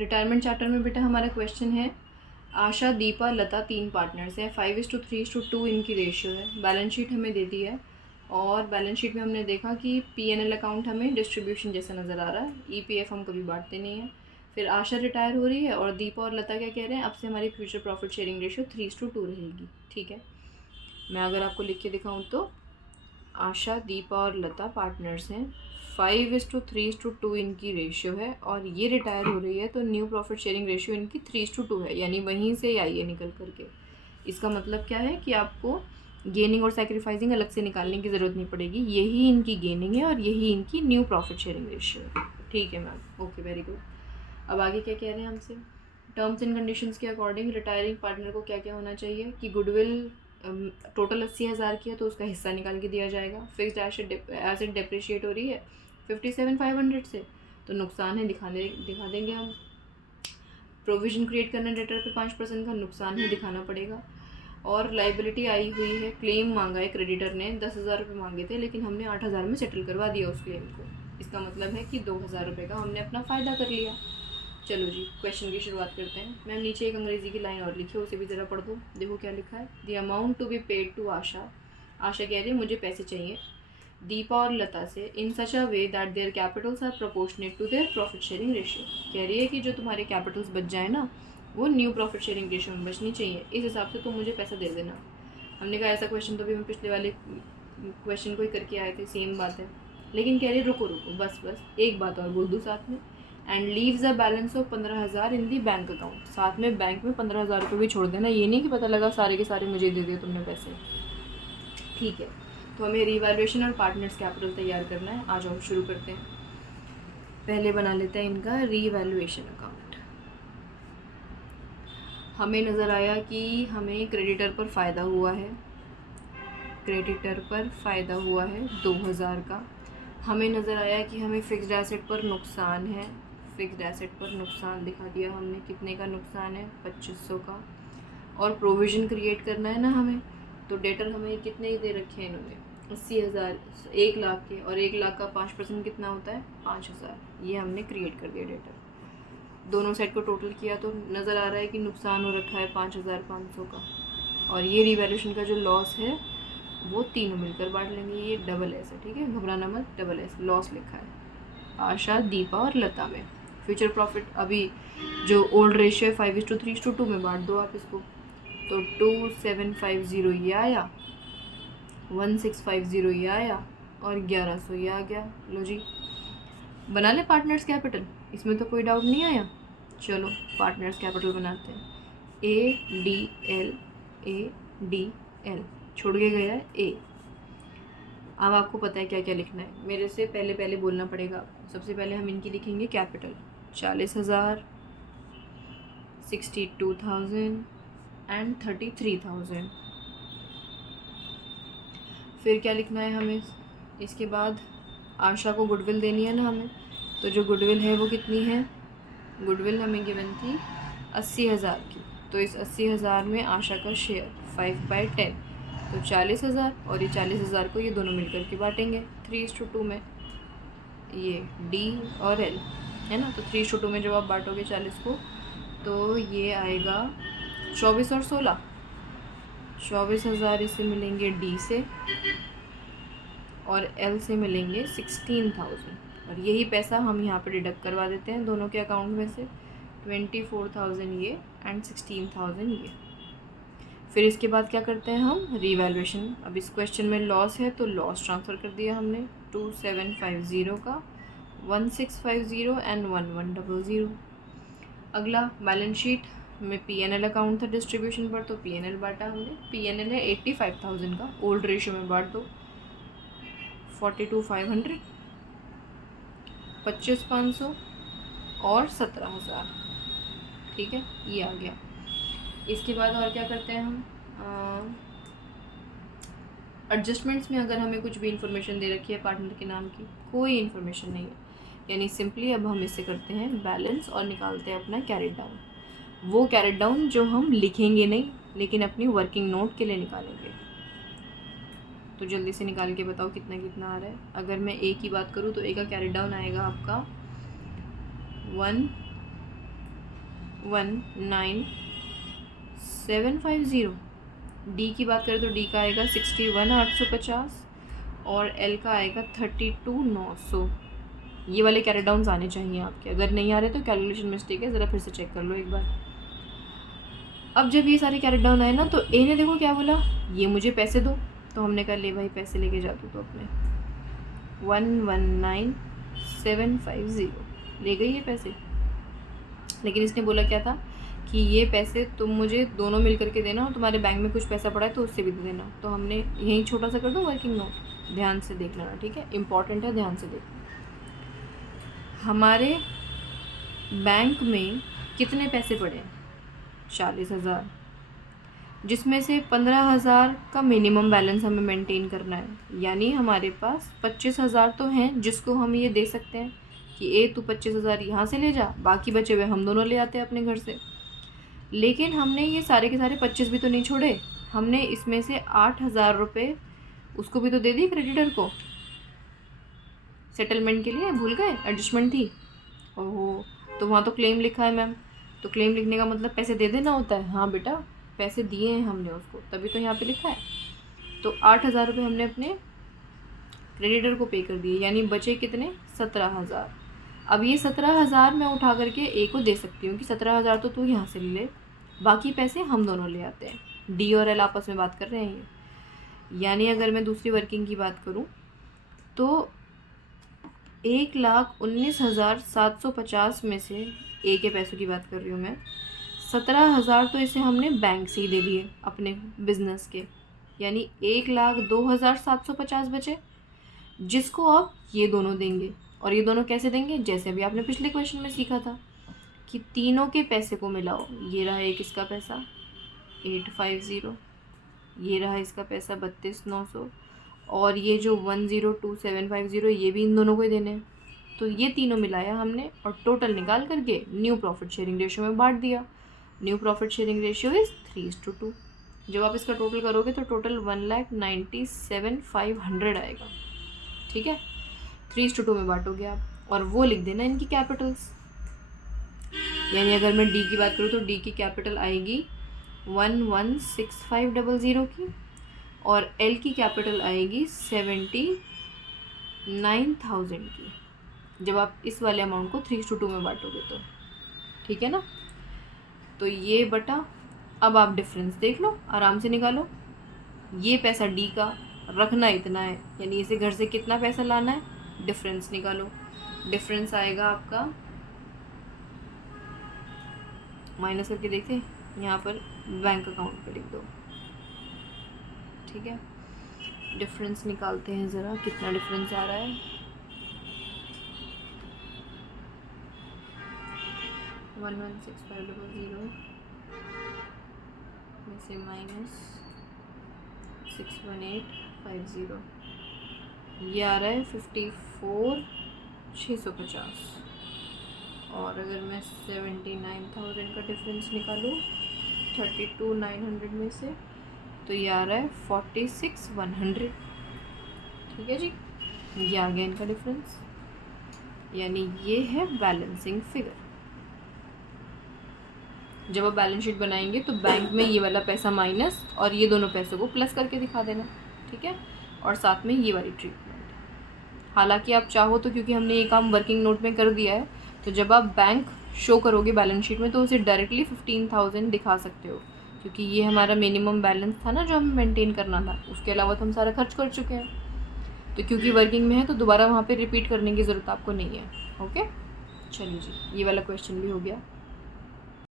Retirement chapter में बेटा हमारा क्वेश्चन है, आशा, दीपा, लता 3 पार्टनर्स हैं, 5:3:2 इनकी रेशियो है। बैलेंस शीट हमें दे दी है और बैलेंस शीट में हमने देखा कि P&L अकाउंट हमें डिस्ट्रीब्यूशन जैसा नज़र आ रहा है, EPF हम कभी बांटते नहीं हैं। फिर आशा रिटायर हो रही है और दीपा और लता क्या कह रहे हैं, अब से हमारी फ्यूचर प्रॉफिट शेयरिंग रेशियो 3:2 रहेगी। ठीक है, मैं अगर आपको लिख के दिखाऊँ तो आशा, दीपा और लता पार्टनर्स हैं, 5:3:2 इनकी रेशियो है और ये रिटायर हो रही है तो न्यू प्रॉफिट शेयरिंग रेशियो इनकी 3:2 है, यानी वहीं से आई है निकल करके। इसका मतलब क्या है कि आपको गेनिंग और सैक्रिफाइसिंग अलग से निकालने की ज़रूरत नहीं पड़ेगी, यही इनकी गेनिंग है और यही इनकी न्यू प्रॉफिट शेयरिंग रेशियो है। ठीक है मैम, ओके, वेरी गुड। अब आगे क्या कह रहे हैं हमसे, टर्म्स एंड कंडीशंस के अकॉर्डिंग रिटायरिंग पार्टनर को क्या क्या होना चाहिए कि गुडविल टोटल 80,000 की है तो उसका हिस्सा निकाल के दिया जाएगा। फिक्स्ड एसेट डेप्रिशिएट हो रही है 57,500 से, तो नुकसान है दिखा देंगे हम। प्रोविजन क्रिएट करना डेटर पे 5% का नुकसान है दिखाना पड़ेगा। और लाइबिलिटी आई हुई है, क्लेम मांगा है क्रेडिटर ने, 10,000 रुपये मांगे थे लेकिन हमने 8,000 में सेटल करवा दिया उस क्लेम को। इसका मतलब है कि 2,000 रुपये का हमने अपना फ़ायदा कर लिया। चलो जी, क्वेश्चन की शुरुआत करते हैं। मैम नीचे एक अंग्रेजी की लाइन और लिखी है, उसे भी ज़रा पढ़ दो। देखो क्या लिखा है, the amount to be paid to Asha, Asha कह रही है मुझे पैसे चाहिए, दीपा और लता से, in such a way that their capitals are proportionate to their profit sharing ratio. कह रही है कि जो तुम्हारे कैपिटल्स बच जाए ना वो न्यू प्रॉफिट शेयरिंग रेशियो में बचनी चाहिए, इस हिसाब से तुम मुझे पैसा दे देना। हमने कहा ऐसा क्वेश्चन तो भी हम पिछले वाले क्वेश्चन को ही करके आए थे, सेम बात है। लेकिन कह रही रुको बस एक बात और बोल दूँ साथ में, and leaves a balance of 15,000 in the bank account. साथ में बैंक में 15,000 रुपये भी छोड़ देना, ये नहीं कि पता लगा सारे के सारे मुझे दे दिए तुमने पैसे। ठीक है, तो हमें रीवैल्यूएशन और पार्टनर्स कैपिटल तैयार करना है। आ जाओ शुरू करते हैं। पहले बना लेते हैं इनका रीवैल्यूएशन अकाउंट। हमें नज़र आया कि हमें क्रेडिटर पर फ़ायदा हुआ है, क्रेडिटर पर फ़ायदा हुआ है 2,000 का। हमें नज़र आया कि हमें फ़िक्स्ड एसेट पर नुकसान है, फ़िक्स्ड एसेट पर नुकसान दिखा दिया हमने, कितने का नुकसान है, 2,500 का। और प्रोविज़न क्रिएट करना है ना हमें, तो डेटर हमें कितने ही दे रखे हैं इन्होंने, 80,000, 1,00,000 के, और 1,00,000 का 5% कितना होता है, 5,000। ये हमने क्रिएट कर दिया डेटर। दोनों सेट को टोटल किया तो नज़र आ रहा है कि नुकसान हो रखा है 5,500 का। और ये रिवैल्यूएशन का जो लॉस है वो तीनों मिलकर बांट लेंगे, ये डबल एस है, ठीक है, घबराना मत, डबल एस लॉस लिखा है आशा, दीपा और लता में। फ्यूचर प्रॉफिट अभी जो ओल्ड रेशियो है 5:3:2 में बांट दो आप इसको, तो 2,750 ये आया, 1,650 ये आया और 1,100 ये आ गया। लो जी, बना ले पार्टनर्स कैपिटल, इसमें तो कोई डाउट नहीं आया। चलो पार्टनर्स कैपिटल बनाते हैं, ADL, ADL छोड़ के गया है A। अब आपको पता है क्या क्या लिखना है, मेरे से पहले बोलना पड़ेगा। सबसे पहले हम इनकी लिखेंगे कैपिटल, 40,000, 62,000 एंड 33,000। फिर क्या लिखना है हमें, इसके बाद आशा को गुडविल देनी है ना हमें, तो जो गुडविल है वो कितनी है, गुडविल हमें गिवन थी 80,000 की, तो इस 80,000 में आशा का शेयर 5/10, तो 40,000, और ये 40,000 को ये दोनों मिलकर के बांटेंगे 3:2 में, ये D और L है ना। तो 3:2 में जब आप बांटोगे 40 को तो ये आएगा 24 और 16, 24,000 इसे मिलेंगे D से और L से मिलेंगे 16,000, और यही पैसा हम यहाँ पे डिडक्ट करवा देते हैं दोनों के अकाउंट में से, 24,000 ये एंड 16,000 ये। फिर इसके बाद क्या करते हैं हम, रीवैल्यूएशन। अब इस क्वेश्चन में लॉस है तो लॉस ट्रांसफ़र कर दिया हमने, 2,750 का 1,650 एंड 1,100। अगला बैलेंस शीट में P&L अकाउंट था डिस्ट्रीब्यूशन पर, तो P&L बांटा हमने, P&L है 85,000 का, ओल्ड रेशियो में बांट दो, 42,500, 25,500 और 17,000। ठीक है, ये आ गया। इसके बाद और क्या करते हैं हम, एडजस्टमेंट्स में अगर हमें कुछ भी इन्फॉर्मेशन दे रखी है पार्टनर के नाम की, कोई इन्फॉर्मेशन नहीं है, यानी सिंपली अब हम इससे करते हैं बैलेंस और निकालते हैं अपना कैरेट डाउन। वो कैरेट डाउन जो हम लिखेंगे नहीं लेकिन अपनी वर्किंग नोट के लिए निकालेंगे। तो जल्दी से निकाल के बताओ कितना कितना आ रहा है। अगर मैं A की बात करूँ तो A का कैरेट डाउन आएगा आपका 1 619750। डी की बात करें तो डी का आएगा 61,850 और एल का आएगा 32,900। ये वाले कैरेट डाउन्स आने चाहिए आपके, अगर नहीं आ रहे तो कैलकुलेशन मिस्टेक है, ज़रा फिर से चेक कर लो एक बार। अब जब ये सारे कैरेट डाउन आए ना तो ए ने देखो क्या बोला, ये मुझे पैसे दो, तो हमने कहा ले भाई पैसे लेके जा तू तो अपने। 119,750 ले गई ये पैसे, लेकिन इसने बोला क्या था कि ये पैसे तुम मुझे दोनों मिल करके देना और तुम्हारे बैंक में कुछ पैसा पड़ा है तो उससे भी दे देना। तो हमने यहीं छोटा सा कर दो वर्किंग नोट, ध्यान से देख लेना, ठीक है, इंपॉर्टेंट है, ध्यान से देखना। हमारे बैंक में कितने पैसे पड़े हैं? 40,000, जिसमें से 15,000 का मिनिमम बैलेंस हमें मेंटेन करना है, यानी हमारे पास 25,000 तो हैं जिसको हम ये दे सकते हैं कि ए तू 25,000 यहाँ से ले जा, बाकी बचे हुए हम दोनों ले आते हैं अपने घर से। लेकिन हमने ये सारे के सारे 25 भी तो नहीं छोड़े, हमने इसमें से 8,000 रुपये उसको भी तो दे दिए क्रेडिटर को सेटलमेंट के लिए, भूल गए, एडजस्टमेंट थी। ओहो, तो वहाँ तो क्लेम लिखा है मैम, तो क्लेम लिखने का मतलब पैसे दे देना होता है। हाँ बेटा, पैसे दिए हैं हमने उसको, तभी तो यहाँ पे लिखा है। तो 8,000 रुपये हमने अपने क्रेडिटर को पे कर दिए, यानी बचे कितने? 17,000। अब ये 17,000 मैं उठा करके ए को दे सकती हूँ कि 17,000 तो तू यहाँ से ले, बाकी पैसे हम दोनों ले आते हैं। डी और एल आपस में बात कर रहे हैं ये, यानी अगर मैं दूसरी वर्किंग की बात करूँ तो 1,19,750 में से ए के पैसों की बात कर रही हूँ मैं, 17,000 तो इसे हमने बैंक से ही दे दिए अपने बिजनेस के, यानी 1,02,750 बचे, जिसको अब ये दोनों देंगे। और ये दोनों कैसे देंगे? जैसे अभी आपने पिछले क्वेश्चन में सीखा था कि तीनों के पैसे को मिलाओ। ये रहा एक इसका पैसा 850, ये रहा इसका पैसा 32,900, और ये जो 102,750 ये भी इन दोनों को ही देने हैं। तो ये तीनों मिलाया हमने और टोटल निकाल करके न्यू प्रॉफिट शेयरिंग रेशियो में बांट दिया। New profit sharing ratio is 3:2। जब आप इसका टोटल करोगे तो टोटल 1,97,500 आएगा, ठीक है। 3:2 में बांटोगे आप, और वो लिख देना इनकी कैपिटल्स। यानी अगर मैं डी की बात करूँ तो डी की कैपिटल आएगी 116500 की, और एल की कैपिटल आएगी 79,000 की, जब आप इस वाले अमाउंट को 3:2 में बांटोगे तो, ठीक है ना। तो ये बटा, अब आप डिफरेंस देख लो, आराम से निकालो। ये पैसा डी का रखना इतना है, यानी इसे घर से कितना पैसा लाना है, डिफरेंस निकालो। डिफरेंस आएगा आपका, माइनस करके देखे, यहाँ पर बैंक अकाउंट पे लिख दो, ठीक है। डिफरेंस निकालते हैं ज़रा, कितना डिफरेंस आ रहा है। 1,16500 में से माइनस 61850, ये आ रहा है 54,650। और अगर मैं 79,000 का डिफरेंस निकालूँ 32,900 में से, तो ये आ रहा है 46,100, ठीक है जी। ये आ गया इनका डिफरेंस, यानी ये है बैलेंसिंग फिगर। जब आप बैलेंस शीट बनाएंगे तो बैंक में ये वाला पैसा माइनस और ये दोनों पैसों को प्लस करके दिखा देना, ठीक है, और साथ में ये वाली ट्रीटमेंट। हालांकि आप चाहो तो, क्योंकि हमने ये काम वर्किंग नोट में कर दिया है, तो जब आप बैंक शो करोगे बैलेंस शीट में तो उसे डायरेक्टली 15,000 दिखा सकते हो, क्योंकि ये हमारा मिनिमम बैलेंस था ना जो हमें मेंटेन करना था, उसके अलावा तो हम सारा खर्च कर चुके हैं। तो क्योंकि वर्किंग में है तो दोबारा वहाँ पे रिपीट करने की ज़रूरत आपको नहीं है। ओके, चलिए जी, ये वाला क्वेश्चन भी हो गया।